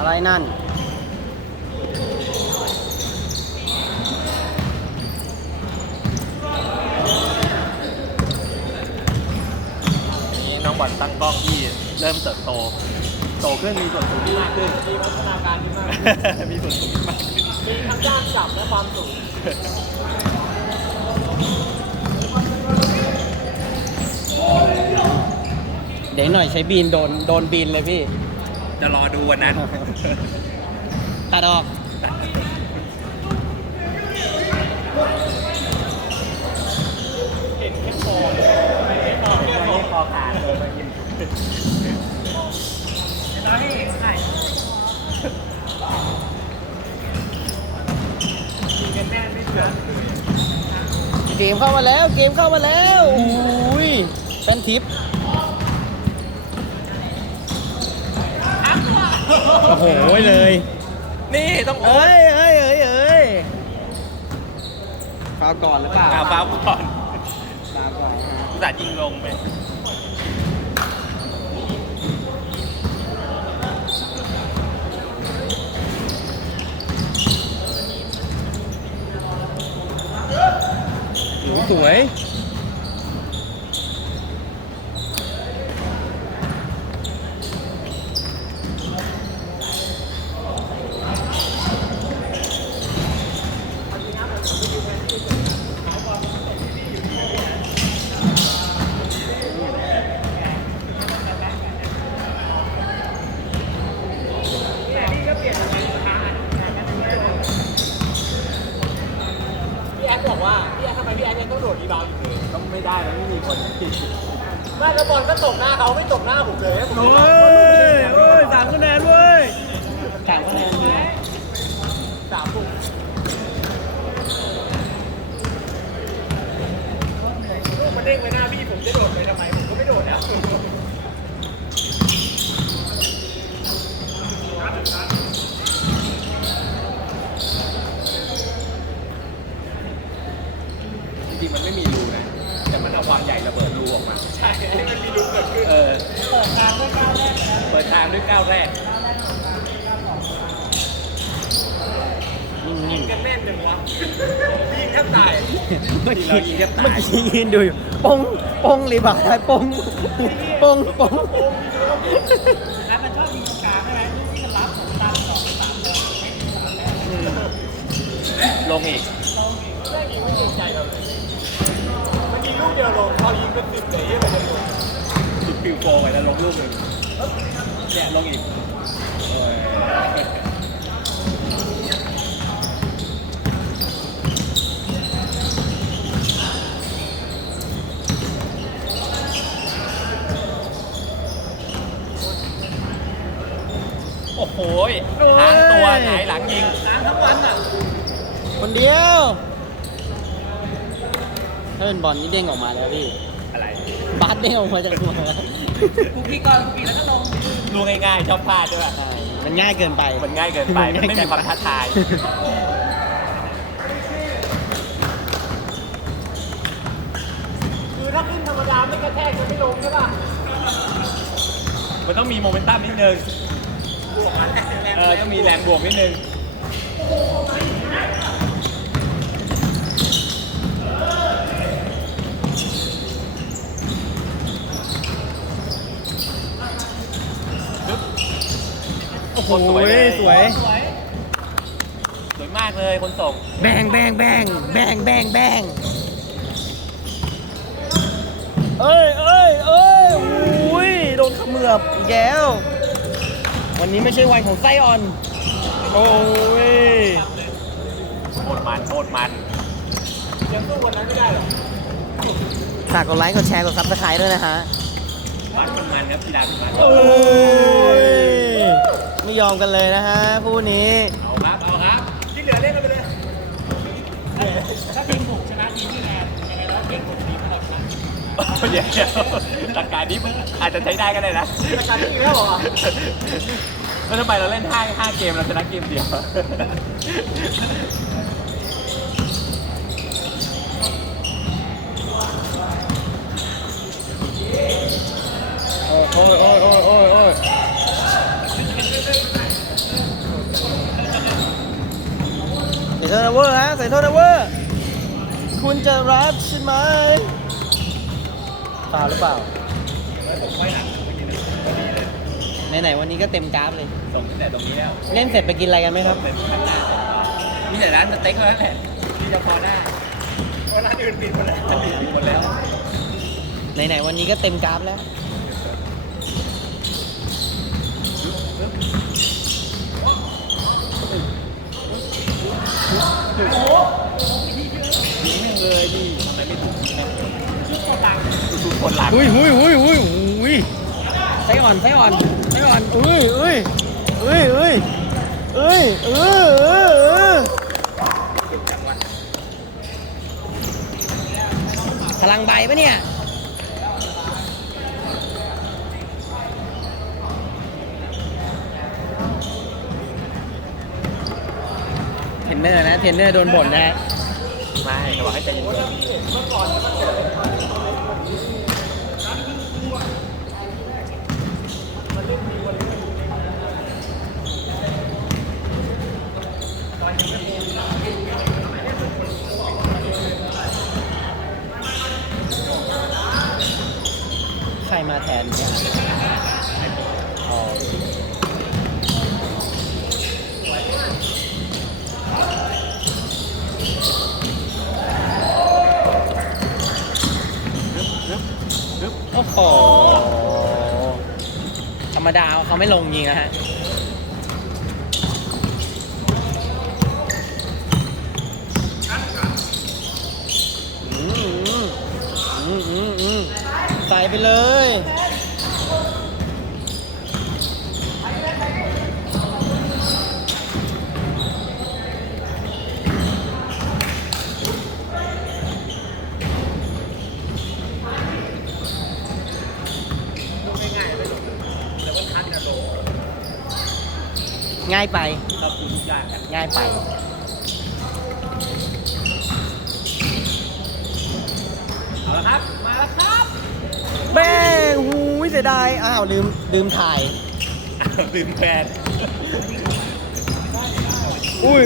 เฮ้ยอะไรนั่น นี่น้องบอลตั้งกล้องที่เริ่มเติบโต โตขึ้นมีส่วนสูงที่มากขึ้น มีพัฒนาการที่มากมีส่วนสูงที่มากขึ้นมีทั้งด้านจับและความสูงเดี๋ยวหน่อยใช้บีนโดนโดนบีนเลยพี่ จะรอดูวันนั้น ตัดออกเห็นแค่คอไม่ได้คอขาดเลยมากินตอนที่เห็นใช่กินกันแน่นไม่เถื่อนเกมเข้ามาแล้ว เกมเข้ามาแล้วอุ้ยเป็นทิป โอ้โหเลย นี่ต้องโอ๊เอ้ตยเอ้ยเอ้ยเอ้ยฟาวก่อนหรือเปล่าอาฟ้าวก่อนฟาวก่อนฮะอุตส่าห์ยิงลงไปโอ้สวย พี่แอดบอกว่าพี่แอดทำไมพี่แอดยังต้องโดดรีบาวด์อยู่เลย ต้องไม่ได้มันไม่มีคนที่ ไม่แล้วบอลก็ตกหน้า เขาไม่ตกหน้าผมเลยผมโอ้ยโอ้ยสามคะแนนเว้ยสามคะแนนเลยสามปุ่มลูกมันเด้งไปหน้าพี่ผมจะโดดไปทำไมผมก็ไม่โดดแล้ว จริงๆมันไม่มีรูนะ แต่มันเอาความใหญ่ระเบิดรูออกมา ใช่ให้มันมีลูกเกิดขึ้น เออ เปิดทางด้วยก้าวแรกนะ เปิดทางด้วย ก้าวแรกยิงกันแน่นจังวะยิงแทบตายเมื่อกี้เรายิงแทบตายเมื่อกี้ยืนดูอยู่ปงปงรีบาวได้ปงปงปงแล้วมันชอบยิงตรงกลางใช่ไหมลูกที่มันรับผมตามสองสามเลยลงอีกแม่งยิงไม่เกรงใจเราเลยมันยิงลูกเดียวลงพอยิงเป็นสิบเลยยังไงจะลงจุดฟิวโฟไปแล้วลงลูกหนึ่ง เนี่ยลงอีกโอ้ยโอ้โหทางตัวไหนหลังยิงล้างทั้งวันอะคนเดียว ถ้าเป็นบอลนี่เด้งออกมาแล้วพี่ อะไร บาสเด้งออกมาจากตัวแล้วกูพี่ก่อนกูพี่แล้วก็ลง ดูง่ายๆชอบพลาดด้วยใช่มันง่ายเกินไป มันง่ายเกินไป มันไม่มีความท้าทายคือถ้าขึ้นธรรมดาไม่กระแทกจะไม่ลงใช่ป่ะ มันต้องมีโมเมนตัมนิดนึงเออต้องมีแรงบวกนิดนึง โอ้โหสวยเลยสวยสวย สวยมากเลยคนส่งแบงแบงแบงแบงแบงแบงเอ้ยเอ้ยเอ้ยอุ้ยโดนเขมือบอีกแล้ว วันนี้ไม่ใช่วันของไส้อ่อน โอ้ยโคตรมันโคตรมันยังสู้วันนั้นไม่ได้หรอกฝากกดไลค์กดแชร์กดซับสไครต์ด้วยนะฮะมันมันมันครับกีฬามัน โอ้ย ไม่ยอมกันเลยนะฮะคู่นี้ เอาครับ เอาครับที่เหลือเล่นกันไปเลย ถ้าทีมบุกชนะทีมที่แอนยังไงแล้วทีมบุกทีมหมดนะเดี๋ยวหลักการนี้มันอาจจะใช้ได้ก็ได้นะรายการนี้อีกแล้วเหรอแล้วทำไมเราเล่น5 5เกมเราชนะเกมเดียว โอ้ยโอ้ยโอ้ยโอ้ยโอ้ย เทอร์นเวอร์ฮะ ใส่เทอร์นเวอร์คุณจะรับใช่ไหมเปล่าหรือเปล่าผมค่อยหลังเมื่อกี้นะพอดีเลยไหนๆวันนี้ก็เต็มกราฟเลย ส่งตั้งแต่ตรงนี้แล้วเล่นเสร็จไปกินอะไรกันไหมครับ เป็นข้างหน้ามีแต่ร้านสเต็กเท่านั้นแหละที่จะพอได้เพราะร้านอื่นปิดหมดแล้วปิดหมดแล้วไหนๆวันนี้ก็เต็มกราฟแล้วยิงแม่งเลยดิทำไมไม่ถูกยิงแม่งเลยชุดคนหลัง ชุดคนหลังอุ้ยอุ้ยอุ้ยอุ้ยอุ้ยไส้อ่อนไส้อ่อนไส้อ่อนอุ้ยอุ้ยอุ้ยอุ้ยอุ้ยเออเออเออพลังใบปะเนี่ยเทรนเนอร์นะเทรนเนอร์โดนบ่นนะฮะไม่เขาบอกให้ใจเย็นๆ ใครมาแทนเนี่ยอ๋อ โอ้โห ธรรมดาเขา ไม่ลงยิงนะฮะอืมอืมอืมอืมใส่ไปเลย ง่ายไปเราคือทุกอย่างอะง่ายไป เอาละครับ มาแล้วครับแม่งหูยเสียดายอ้าวลืมลืมถ่าย ลืมแฟนอุ้ย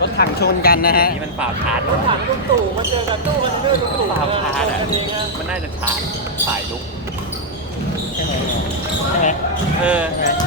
รถถังชนกันนะฮะ นี่มันฝ่าชาร์จรถถังลุงตู่มาเจอกับตู้คอนเทนเนอร์ลุงตู่ฝ่าชาร์จอะมันน่าจะชาร์จถ่ายลุก ใช่ไหมใช่ไหม เออ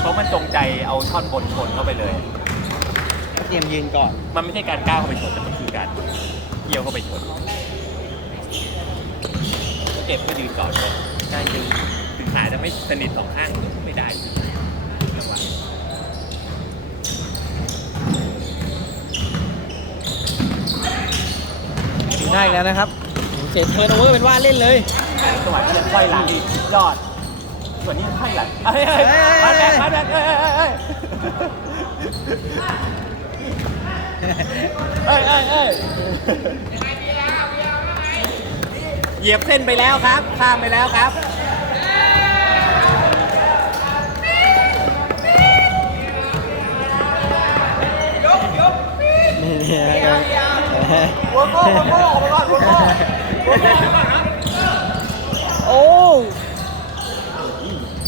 เพราะมันจงใจเอาท่อนบนชนเข้าไปเลย เตรียมยืนก่อน มันไม่ใช่การก้าวเข้าไปชนแต่มันคือการเกี่ยวเข้าไปชนก็เก็บก็ยืนก่อนเลยได้ยืนถึงขาจะไม่สนิทสองข้างก็ไม่ได้จังหวะถึงได้แล้วนะครับเจ็ดเทอร์โนเวอร์เป็นว่าเล่นเลยจังหวะที่ยังค่อยหลังอีกยอด ส่วนนี้ค่อยหลังเฮ้ยเฮ้ยเฮ้ยมาแบกมาแบกเฮ้ยเฮ้ยเฮ้ยเฮ้ยเฮ้ยเหยียบเส้นไปแล้วครับ ข้ามไปแล้วครับนี่นะครับหัวโก้หัวโก้ออกมาก่อนหัวโก้หัวโก้ โอ้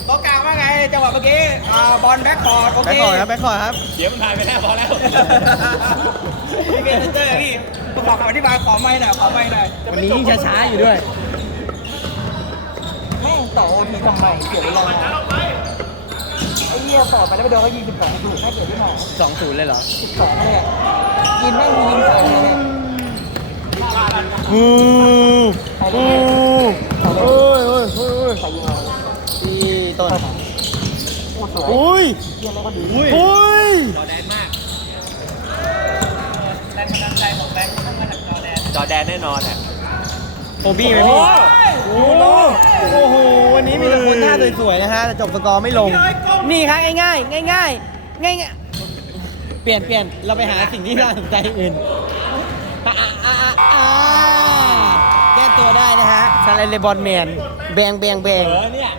บอกกลางว่าไงจังหวะ เมื่อกี้อ่าบอลแบ็คคอร์ดโอแบ็เคคคอร์ดครับแบ็คคอร์ดครับ เดี๋ยวมันถ่ายไปแล้วพอแล้ว พี่เกสเตอร์พี่ผมบอกคำอธิบายขอไม่หน่อยขอไม่หน่อยวันนี้ยิ่งช้าๆอยู่ด้วย แม่งต่อโอทีทำไมเสียเวลาไอ้เหี้ยต่อไปแล้วไปโดนเขายิงสิบสองถูกถ้าเกิดขึ้นมา2-0 เลยเหรอสิบสองเนี่ยยิงแม่งมียิงใส่เลยเนี่ยฮูฮูโอ้ยโอ้ยโอ้ยโอ้ยใส่ยิงเราพี่ต้นโอ้ สวยอุ้ยเหี้ยแล้วก็ดีอุ้ยจอแดนมากแรงกำลังใจของแบงค์ต้องมาจากจอแดนจอแดนแน่นอนอะโอบี้ไหมพี่โอ้โหโอ้โหวันนี้มีแต่คนหน้าสวยๆนะฮะแต่จบสกอร์ไม่ลง นี่ครับง่ายๆง่ายๆง่ายๆเปลี่ยนเปลี่ยนเราไปหาสิ่งที่น่าสนใจอื่นอะอะอะอะอะแก้ตัวได้นะฮะซาเลนเลบอนแมนแบงแบงแบงเสมอเนี่ย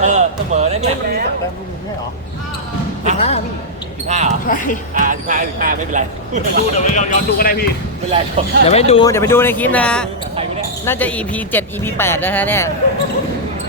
เออเสมอแล้วเนี่ยมันมีสองแต้มลูกไม่ใช่หรอสิบห้าพี่ สิบห้าเหรอใช่ อ่าสิบห้าสิบห้าไม่เป็นไรดูเดี๋ยวเราย้อนดูก็ได้พี่ ไม่เป็นไรหรอกเดี๋ยวไปดูเดี๋ยวไปดูในคลิปนะฮะ กับใครไม่ได้ น่าจะ EP 7 EP 8นะฮะเนี่ย